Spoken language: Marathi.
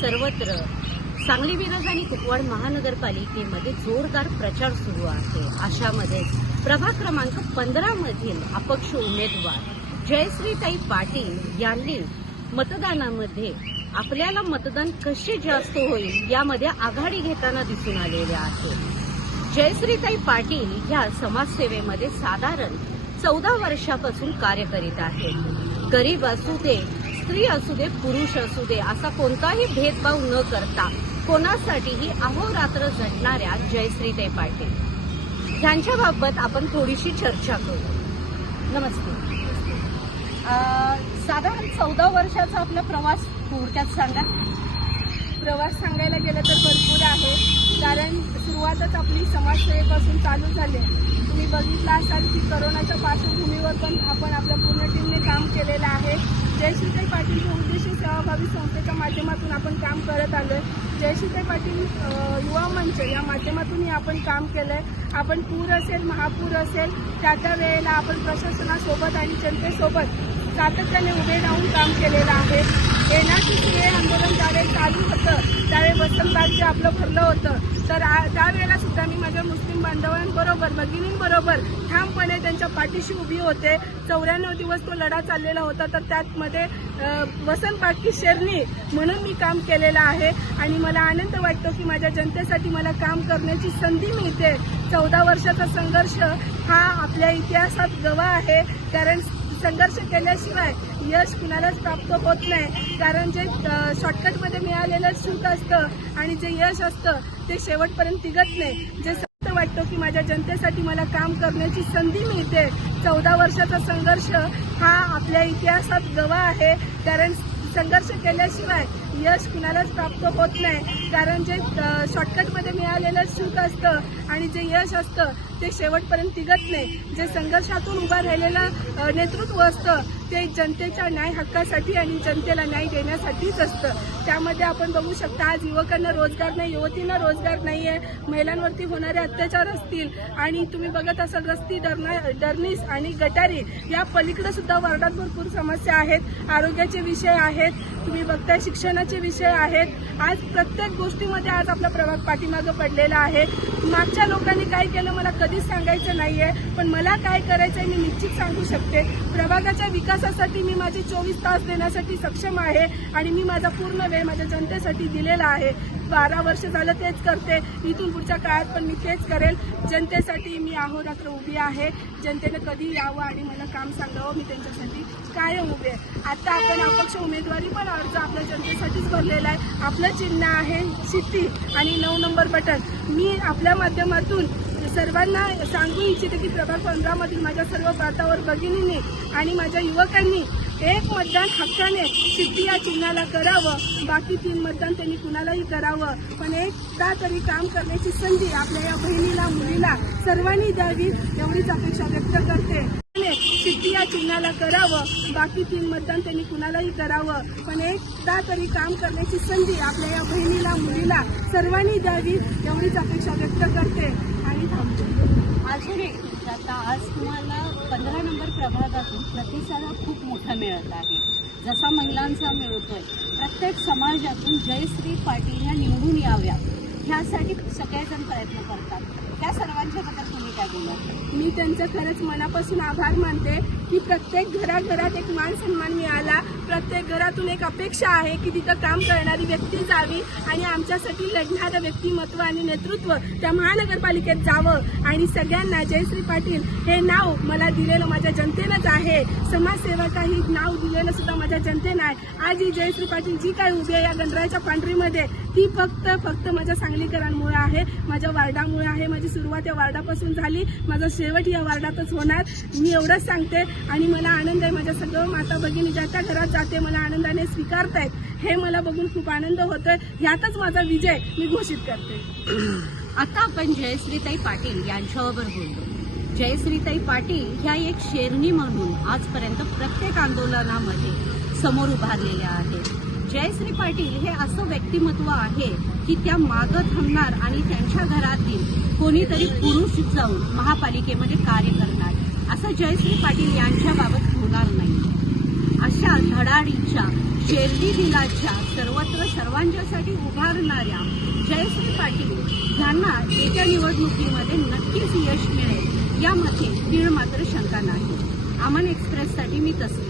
सर्वत्र सांगली मिरज आणि कुपवाड महानगरपालिकेमध्ये जोरदार प्रचार सुरू आहे। अशामध्ये प्रभाग क्रमांक 15 मधील अपक्ष उमेदवार जयश्रीताई पाटील यांनी मतदानामध्ये आपल्याला मतदान कसे जास्त होईल यामध्ये आघाडी घेताना दिसून आलेले आहे। जयश्रीताई पाटील ह्या समाजसेवेमध्ये साधारण 14 वर्षापासून कार्य करीत आहेत। गरीब असू दे, स्त्री असू दे, पुरुष असू दे असा कोणताही भेदभाव न करता कोणासाठीही अहोरात्र झटणाऱ्या जयश्रीताई पाटील यांच्याबाबत आपण थोडीशी चर्चा करू। नमस्ते। साधारण 14 वर्षाचा आपला प्रवास थोडक्यात सांगा। प्रवास सांगायला गेलं तर भरपूर आहे, कारण सुरुवातच आपली समाजसेवेपासून चालू झाली। तुम्ही बघितलं असाल की कोरोनाच्या पार्श्वभूमीवर पण आपण आपल्या पूर्ण टीमने काम केलेलं आहे। जयश्रीताई पाटील उद्देशी सेवाभावी संस्थेच्या माध्यमातून आपण काम करत आलोय। जयश्रीताई पाटील युवा मंच या माध्यमातूनही आपण काम केलंय। आपण पूर असेल, महापूर असेल, त्या वेळेला आपण प्रशासनासोबत आणि जनतेसोबत सातत्याने उभे राहून काम केलेलं आहे। एनआरसीचे आंदोलन ज्यावेळी चालू होतं त्यावेळी वसंत राज्य आपलं भरलं होतं, तर त्यावेळेला सुद्धा मी माझ्या मुस्लिम बांधवांबरोबर, भगिनींबरोबर ठामपणे त्यांच्या पाठीशी उभी होते। 94 दिवस तो लढा चाललेला होता, तर त्यामध्ये वसंत बागची शेरणी म्हणून मी काम केलेलं आहे आणि मला आनंद वाटतो की माझ्या जनतेसाठी मला काम करण्याची संधी मिळते। 14 वर्षाचा संघर्ष हा आपल्या इतिहासात गवा आहे, कारण संघर्ष केल्याशिवाय यश कुणालाच प्राप्त होत नाही। कारण जे शॉर्टकटमध्ये मिळालेलं सुख असतं आणि जे यश असतं ते शेवटपर्यंत टिकत नाही। जे सत्य वाटतं की माझ्या जनतेसाठी मला काम करण्याची संधी मिळते। 14 वर्षाचा संघर्ष हा आपल्या इतिहासात गवा आहे, कारण संघर्ष केल्याशिवाय यश कुणालाच प्राप्त होत नाही। कारण जे शॉर्टकटमध्ये मिळालेलं सुख असतं आणि जे यश असतं ते शेवटपर्यंत टिकत नाही। जे संघर्षातून उभा राहिलेलं नेतृत्व असतं ते जनतेच्या न्याय हक्कासाठी आणि जनतेला न्याय देण्यासाठीच असतं। त्यामध्ये आपण बघू शकता आज युवकांना रोजगार नाही, युवतींना रोजगार नाही आहे, महिलांवरती होणारे अत्याचार असतील आणि तुम्ही बघत असाल रस्ती, डरनीस आणि गटारी या पलीकडे सुद्धा वार्डात भरपूर समस्या आहेत। आरोग्याचे विषय आहेत, तुम्ही बघताय शिक्षणाचे विषय आहेत। आज प्रत्येक गोष्टीमध्ये आज आपला प्रभाग पाठीमागं पडलेला आहे। मागच्या लोकांनी काय केलं मला कधीच सांगायचं नाहीये, पण मला काय करायचंय मी निश्चित सांगू शकते। प्रभागाच्या विकासासाठी मी माझे 24 तास देण्यासाठी सक्षम आहे आणि मी माझा पूर्ण वेळ माझ्या जनतेसाठी दिलेला आहे। 12 वर्ष झालं तेच करते, इथून पुढच्या काळात पण मी तेच करेल। जनतेसाठी मी अहोरात्र उभी आहे। जनतेने कधी यावं आणि मला काम सांगावं, मी त्यांच्यासाठी कायम उभे आहे। आता आपण अपक्ष उमेदवारी पण अर्ज आपल्या जनतेसाठीच भरलेला आहे। आपलं चिन्ह आहे शिट्टी आणि 9 नंबर बटन। मी आपल्या माध्यमातून सर्वांना सांगू इच्छिते की प्रभाग 15 मधील माझ्या सर्व प्रांतावर भगिनींनी आणि माझ्या युवकांनी एक मतदान हक्काने शिट्टी या चिन्हाला करावं। बाकी 3 मतदान त्यांनी कुणालाही करावं, पण एकदा तरी काम करण्याची संधी आपल्या या बहिणीला, मुलीला सर्वांनी द्यावी एवढीच अपेक्षा व्यक्त करते। शिट्टी या चिन्हाला करावं, बाकी 3 मतदान त्यांनी कुणालाही करावं, पण एकदा तरी काम करण्याची संधी आपल्या या बहिणीला, मुलीला सर्वांनी द्यावी एवढीच अपेक्षा व्यक्त करते आणि थांबते। अजून एक आता आज तुम्हाला 15 नंबर प्रभागातून प्रतिसाद खूप मोठा मिळत आहे, जसा महिलांचा मिळतोय। प्रत्येक समाजातून जयश्री पाटील ह्या निवडून याव्या ह्यासाठी सगळेजण प्रयत्न करतात। त्या सर्वांच्या बद्दल तुम्ही काय बोलाल? मी त्यांचं खरंच मनापासून आभार मानते की प्रत्येक घराघरात एक मान सन्मान मिळाला। प्रत्येक घरातून एक अपेक्षा आहे की तिथं काम करणारी व्यक्ती जावी आणि आमच्यासाठी लढणारं व्यक्तिमत्व आणि नेतृत्व त्या महानगरपालिकेत जावं आणि सगळ्यांना जयश्री पाटील हे नाव मला दिलेलं माझ्या जनतेनंच आहे। समाजसेवकाही नाव दिलेलं सुद्धा माझ्या जनतेनं आहे। आज ही जयश्री पाटील जी काय उभी आहे या गणरायाच्या पांढरीमध्ये ती फक्त माझ्या सांगलीकरांमुळे आहे, माझ्या वार्डामुळे आहे। माझी सुरुवात या वार्डापासून झाली, माझा शेवट या वार्डातच होणार। मी एवढंच सांगते आणि मला आनंद आहे। माझ्या सगळं माता भगिनी ज्या त्या घरात जाते मला आनंदाने स्वीकारतायत, हे मला बघून खूप आनंद होतोय। यातच माझा विजय मी घोषित करते। आता आपण जयश्रीताई पाटील यांच्याबरोबर बोलतो। जयश्रीताई पाटील ह्या एक शेरणी म्हणून आजपर्यंत प्रत्येक आंदोलनामध्ये समोर उभारलेल्या आहेत। जयश्री पाटील हे असं व्यक्तिमत्व आहे की त्या मागं थांबणार आणि त्यांच्या घरातील कोणीतरी पुरुष जाऊन महापालिकेमध्ये कार्य करणार, असं जयश्री पाटील यांच्याबाबत होणार नाही। अशा अशा धडाडीच्या शेर्डी दिलाच्या सर्वत्र सर्वांच्यासाठी उभारणाऱ्या जयश्री पाटील यांना येत्या निवडणुकीमध्ये नक्कीच यश मिळेल यामध्ये तीळ मात्र शंका नाही. अमन एक्सप्रेससाठी मी तस्वीर.